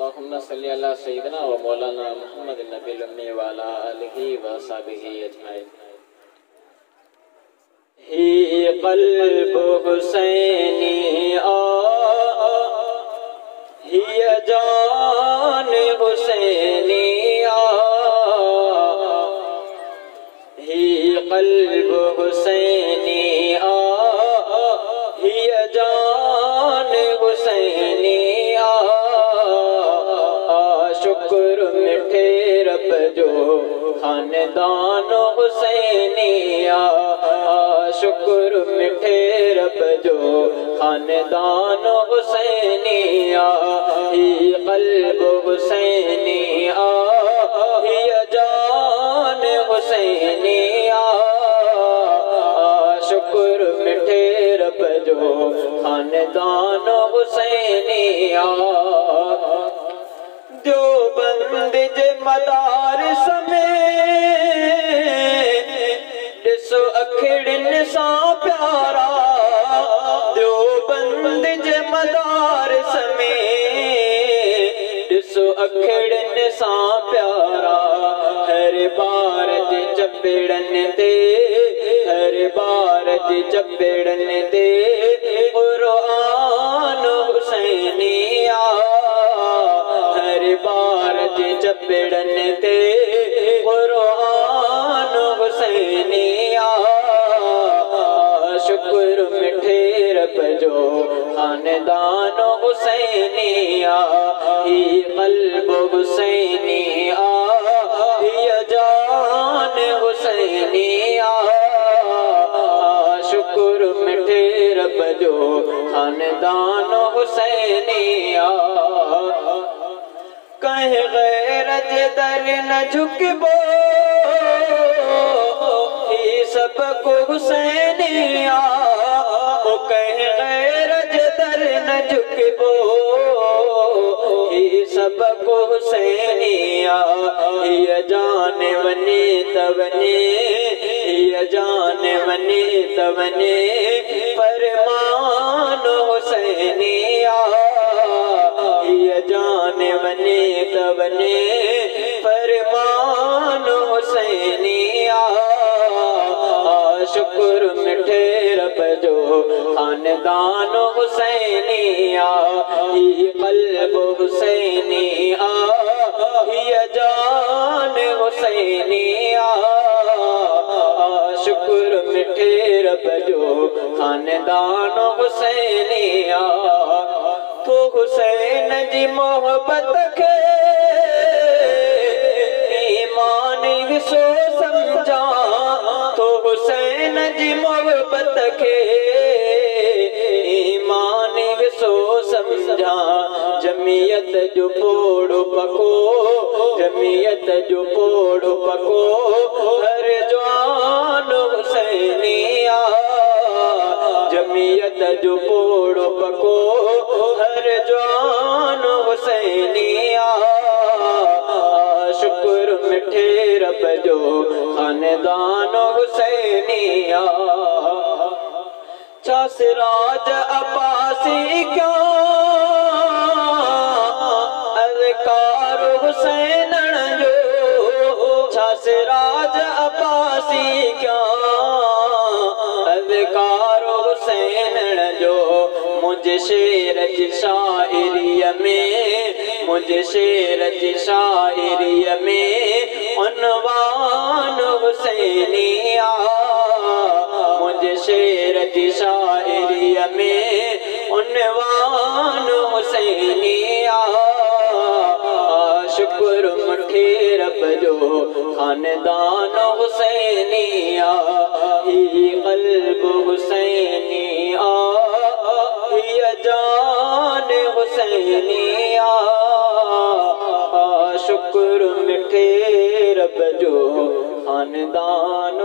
अल्लाहुम्मा सल्ली अला सय्यिदिना व मौलाना मुहम्मद नबील उम्मी व अला आलिहि व सहबिहि अजमाइन। ही क़ल्ब हुसैनी ही जान हुसैनी ही क़ल्ब हुसैनी ही जान हुसैनी शुक्र मिठे रब जो खानदान हुसैनिया शुक्र मिठे रब जो खानदान हुसैनिया ही क़ल्ब हुसैनिया ही जान हुसैनिया शुक्र मिठे रब जो खानदान हुसैनिया देवबंद जे मदारिस में ॾिसो अखिड़िन सां प्यारा देवबंद जे मदारिस में ॾिसो अखिड़िन सां प्यारा हर बार जे चपेड़नि ते हर बार जे चपेड़नि ते क़ुरआन हुसैनिया बार जे चपेड़नि ते क़ुरआन हुसैनिया शुक्र मिठे रब जो खानदान हुसैनिया ही क़ल्ब हुसैनिया ही जान हुसैनिया शुक्र मिठे रब जो खानदान हुसैनिया कहीं गैरत दर न झुकबो ही सबको हुसैनिया कहीं गैरत दर न झुकबो ही सबको हुसैनिया ये जान वने तवने ये जान वने तवने फरमान हुसैनिया ये जान वने तवने फरमान हुसैनिया शुक्र मिठे रब जो खानदान हुसैनिया ही क़ल्ब हुसैनिया ही जान हुसैनिया शुक्र मिठे रब जो खानदान हुसैनिया तो हुसैन जी मोहब्बत के ईमान सो समझा तो हुसैन जी मोहब्बत के ईमान सो समझा जमीयत जो पोड़ो पको जमीयत जो पोड़ो पको हर जवान हुसैनिया जमीयत जो पोड़ो पको हर जवान हुसैनिया शुक्र मिठे रब जो खानदान हुसैनिया छा सिराज अब्बासी क्या अज़कार हुसैनण जो छा सिराज अब्बासी क्या अज़कार हुसैनण जो मुझे शेर जी शाइरीअ में मुझे शेर जी शाइरीअ में उन्वान हुसैनिया मुझे शेर जी शाइरीअ में उन्वान हुसैनिया शुक्र मिठे रब जो खानदान हुसैनिया ही क़ल्ब हुसैनिया जान हुसैनिया शुक्र मिठे रब जो खानदान